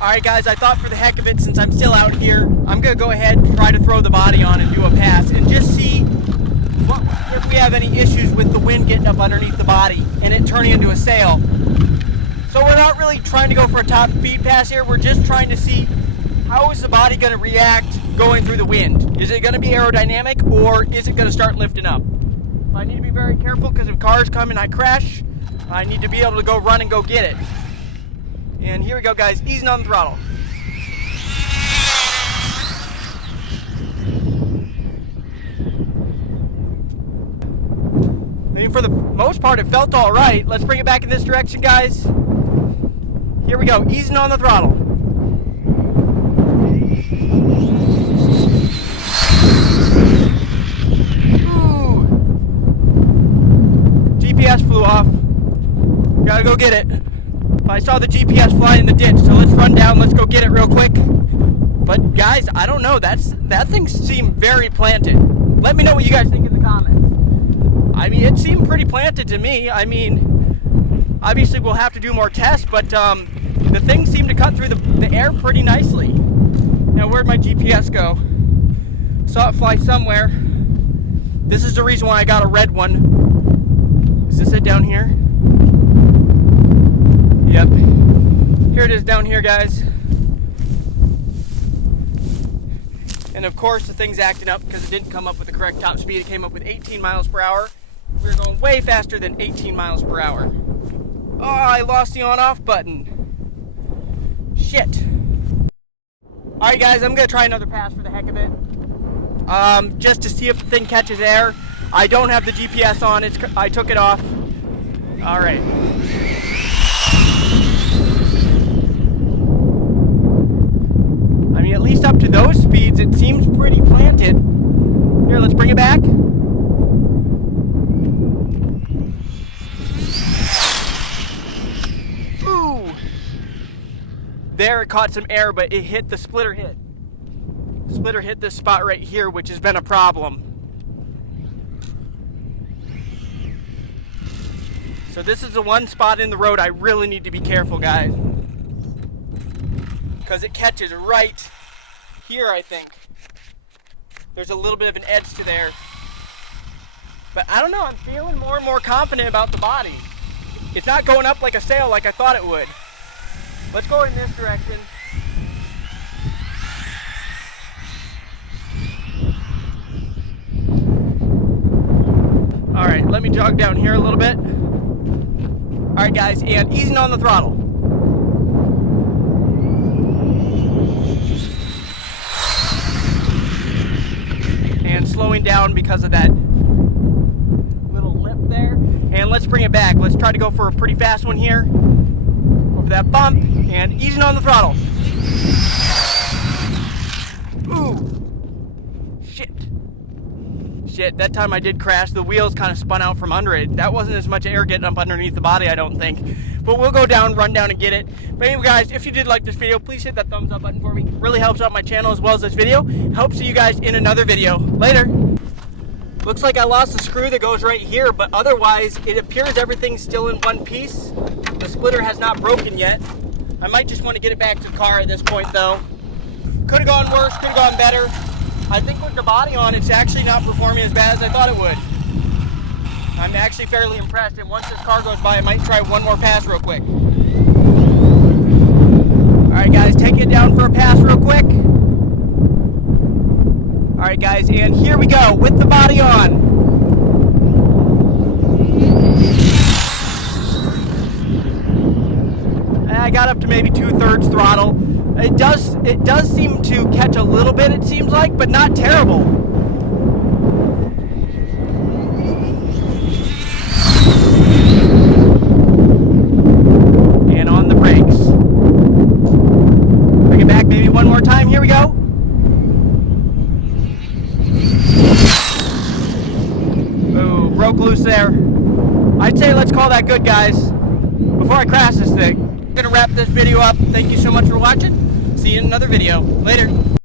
Alright guys, I thought for the heck of it, since I'm still out here, I'm going to go ahead and try to throw the body on and do a pass and just see if we have any issues with the wind getting up underneath the body and it turning into a sail. So we're not really trying to go for a top speed pass here, we're just trying to see how is the body going to react going through the wind. Is it going to be aerodynamic or is it going to start lifting up? I need to be very careful because if cars come and I crash, I need to be able to go run and go get it. And here we go guys, easing on the throttle. I mean, for the most part it felt alright. Let's bring it back in this direction guys. Here we go, easing on the throttle. Ooh. GPS flew off. Gotta go get it. I saw the GPS fly in the ditch, so let's run down, let's go get it real quick. But guys, I don't know, that thing seemed very planted. Let me know what you guys think in the comments. I mean, it seemed pretty planted to me. I mean, obviously we'll have to do more tests, but the thing seemed to cut through the air pretty nicely. Now, where'd my GPS go? Saw it fly somewhere. This is the reason why I got a red one. Is this it down here? Yep. Here it is down here, guys. And of course, the thing's acting up because it didn't come up with the correct top speed. It came up with 18 miles per hour. We're going way faster than 18 miles per hour. Oh, I lost the on-off button. Shit. Alright guys, I'm going to try another pass for the heck of it. Just to see if the thing catches air. I don't have the GPS on. I took it off. Alright. I mean, at least up to those speeds, it seems pretty planted. Here, let's bring it back. Ooh! There, it caught some air, but it hit the splitter hit. The splitter hit this spot right here, which has been a problem. So this is the one spot in the road I really need to be careful, guys. Because it catches right here, I think. There's a little bit of an edge to there. But I don't know, I'm feeling more and more confident about the body. It's not going up like a sail like I thought it would. Let's go in this direction. Alright, let me jog down here a little bit. Alright guys, and easing on the throttle. And slowing down because of that little lip there. And let's bring it back. Let's try to go for a pretty fast one here. Over that bump and easing on the throttle. Ooh. Shit, that time I did crash. The wheels kind of spun out from under it. That wasn't as much air getting up underneath the body, I don't think. But we'll go down, run down and get it. But anyway guys, if you did like this video, please hit that thumbs up button for me. It really helps out my channel as well as this video. Hope to see you guys in another video. Later. Looks like I lost the screw that goes right here, but otherwise it appears everything's still in one piece. The splitter has not broken yet. I might just want to get it back to the car at this point though. Could have gone worse, could have gone better. I think with the body on, it's actually not performing as bad as I thought it would. I'm actually fairly impressed, and once this car goes by, I might try one more pass real quick. Alright guys, taking it down for a pass real quick. Alright guys, and here we go, with the body on. I got up to maybe 2/3 throttle. It does seem to catch a little bit, it seems like, but not terrible. And on the brakes. Bring it back maybe one more time. Here we go. Ooh, broke loose there. I'd say let's call that good, guys. Before I crash this thing. I'm gonna wrap this video up. Thank you so much for watching. See you in another video. Later.